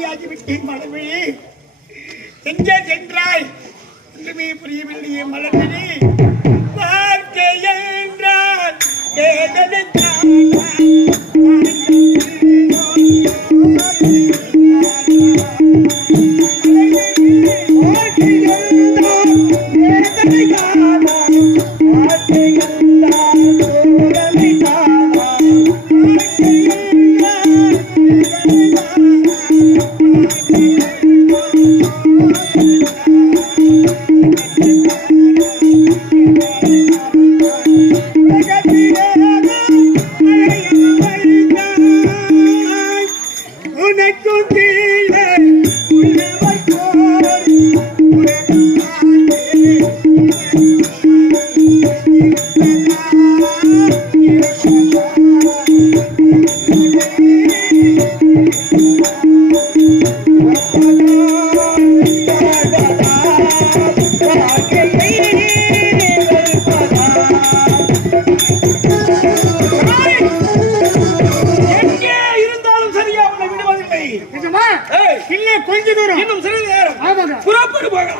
ராணியாகிவிட்டேன் மலர்விழி. எங்கே சென்றாய் ஒன்றுமே புரியவில்லையே மலர்விழி. வாழ்க்கை என்றால் கொஞ்ச தூரம் இன்னும் சிறிது நேரம் புறப்பட்டு போகலாம்.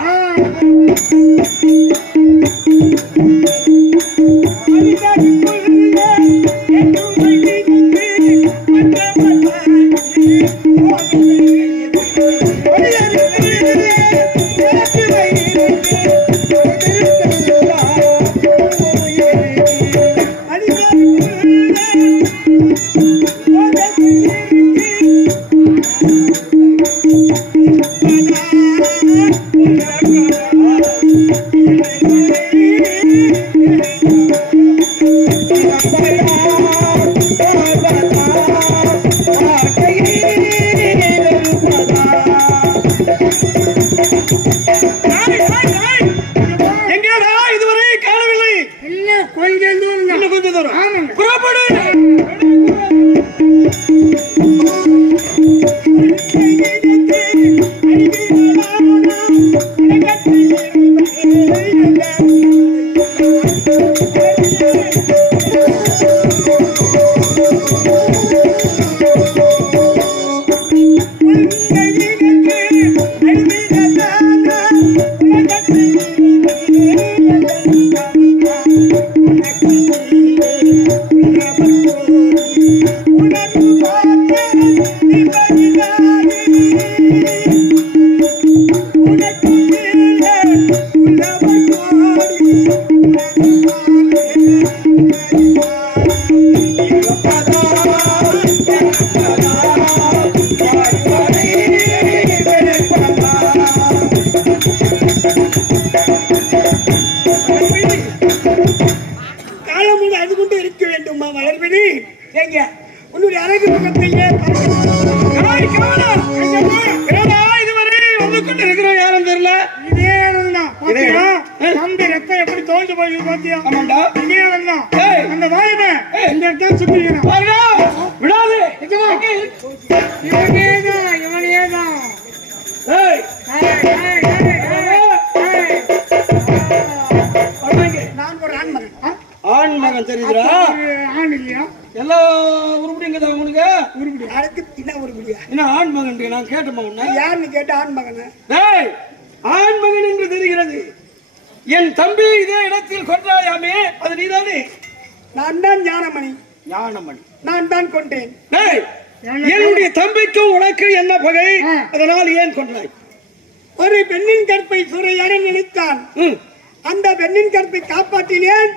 உன்னுடைய அழகு முகத்தையே இருக்கிறோம். யாரும் தெரியல. இதே தம்பி ரத்தம் எப்படி தோல்ந்து போய் பாத்தியா? இதே அந்த வாய்மை இந்த இடத்துல சுத்திக்கிறேன் விடாது. இவனேதான் நான் ஒரு ஆண்மகன். ஆண்மகன் தெரியுதா? ஆண் இல்லையா? எல்லா உருப்படிங்க உனக்கு உருப்படி அதுக்கு என்ன உருப்படியா? என்ன ஆண்மகன்? நான் கேட்ட மகன் யாருன்னு கேட்ட ஆண்மகன். ஆண்மகன் என்று தெரிகிறது. என் தம்பி இதே இடத்தில் கொன்றாயாமே, அது நீதானே? நான் தான் ஞானமணி. ஞானமணி நான் தான் கொண்டேன். என்னுடைய தம்பிக்கு உனக்கு என்ன பகை? அதனால் ஏன் கொன்றாய்? ஒரு பெண்ணின் கற்பை சூறையாட நினைத்தான். அந்த பெண்ணின் கற்பை காப்பாற்றினேன்.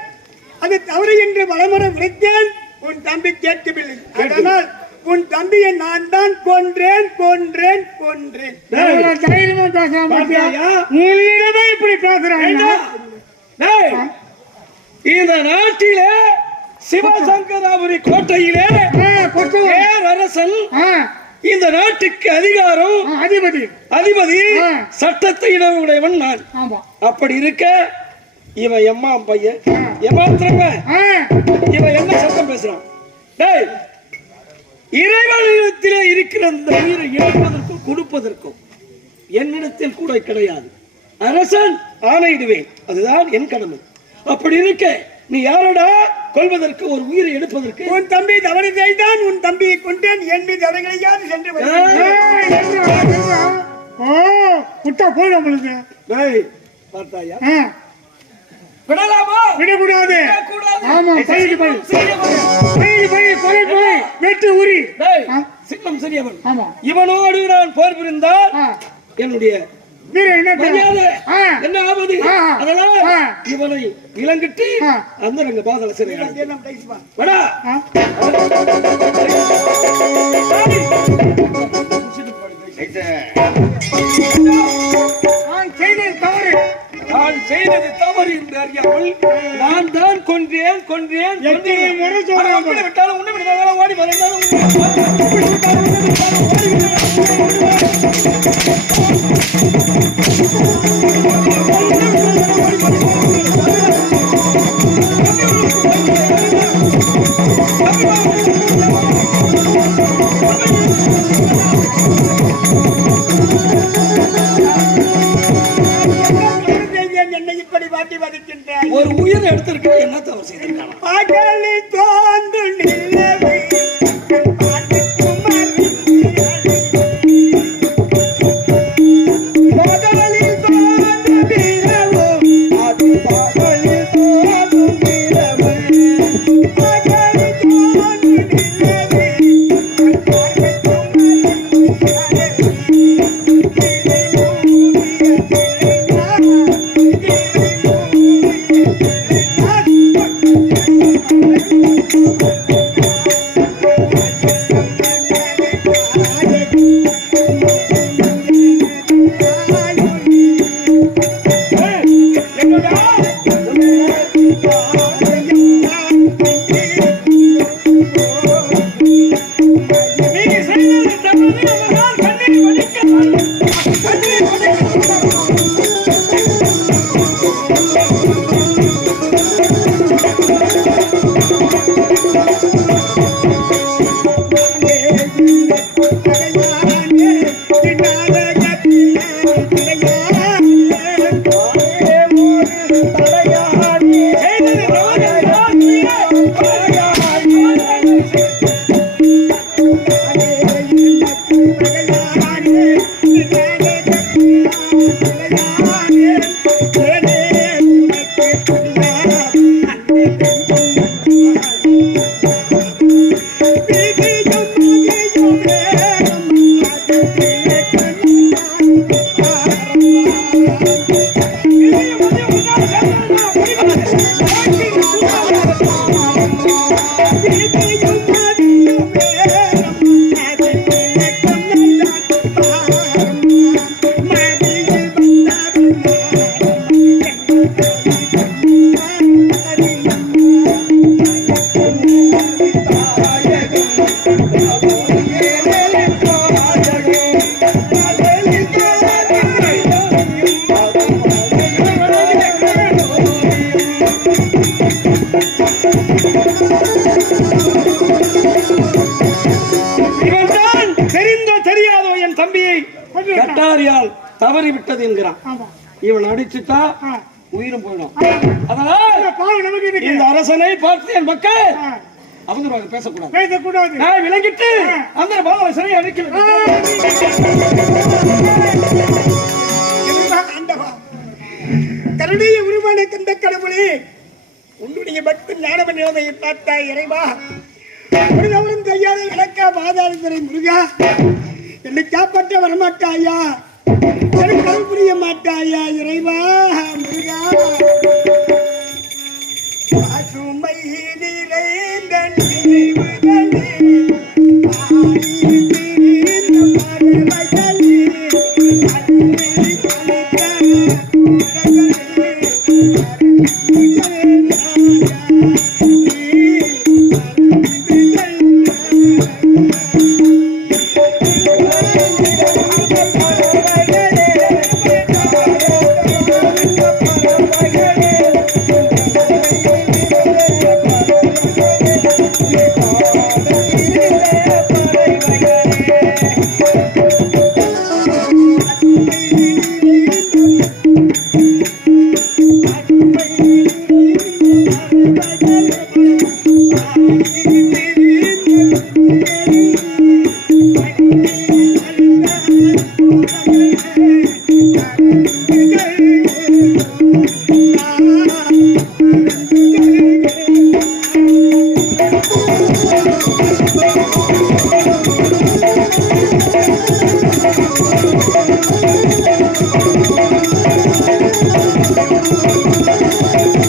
அது தவறு என்று வளமுறை விடுத்தேன். உன் தம்பி கேட்கவில்லை. அதனால் உன் தம்பியை நான் தான் கொன்றேன் கொன்றேன் கொன்றேன். இப்படி பேசுறாங்க. இந்த நாட்டிலே சிவசங்கராபுரி கோட்டையிலே அரசன் இந்த நாட்டுக்கு அதிகாரம் அதிபதி சட்டத்தை உடையவன் நான். அப்படி இருக்க இவன் எம்மா பையன் ஏமாத்துறவ இவன் என்ன சத்தம் பேசுறான்? இறைவனிடத்திலே இருக்கிற அந்த உயிரை இழப்பதற்கும் கொடுப்பதற்கும் என்னிடத்தில் கூட கிடையாது. அரசன் ஆணையிடுவேன், அதுதான் என் கடமை. அப்படி இருக்க நீ யாரோடா கொள்வதற்கு ஒரு உயிரை எடுப்பதற்கு? உன் தம்பி தவறு செய்தான், உன் தம்பியை கொண்டேன். என் மீது அவர்களை யாரு சென்று விட்டா போயிடும் உங்களுக்கு. பார்த்தாயா விடலாமா? விடக்கூடாது. ஆமா, பைக்கு பை வெட்டு உரி சின்னம் சரியவன். இவனோடு நான் போர் புரிந்தால் என்னுடைய என்ன ஆவது? அதனால் இவனை இளங்கிட்டு அந்த ரங்க பாதல சிறை நான் செய்தது தவறு என்று அறியாமல் நான் தான் கொன்றேன் விட்டாலும் உன்னை விட்டாலும் ஓடி வரேன். ஒரு உயிர் எடுத்திருக்க என்ன தவறு செய்திருக்காங்க? கட்டாரியால் தவறி விட்டது என்கிறான். இவன் அடிச்சுட்டா உயிரும் போயிடும். அதனால் இந்த அரசனை பார்த்து என் மக்கள் அவதூறாக பேசக்கூடாது. நான் விளங்கிட்டு அந்த பாவ சிறையை அடிக்கிறேன். கருடைய உருவான கந்த கடவுளே, உன்னுடைய பக்தி ஞானவ நிலைமையை பார்த்தாய் இறைவா. அவரும் கையாள இலக்கா பாதாளத்துறை முருகா, என்னை காப்பாற்ற வரமாட்டாயா? எனக்கு அருள் புரிய மாட்டாயா இறைவா முருகா? பசுமை நிறைந்த நினைவுகளே, ஆ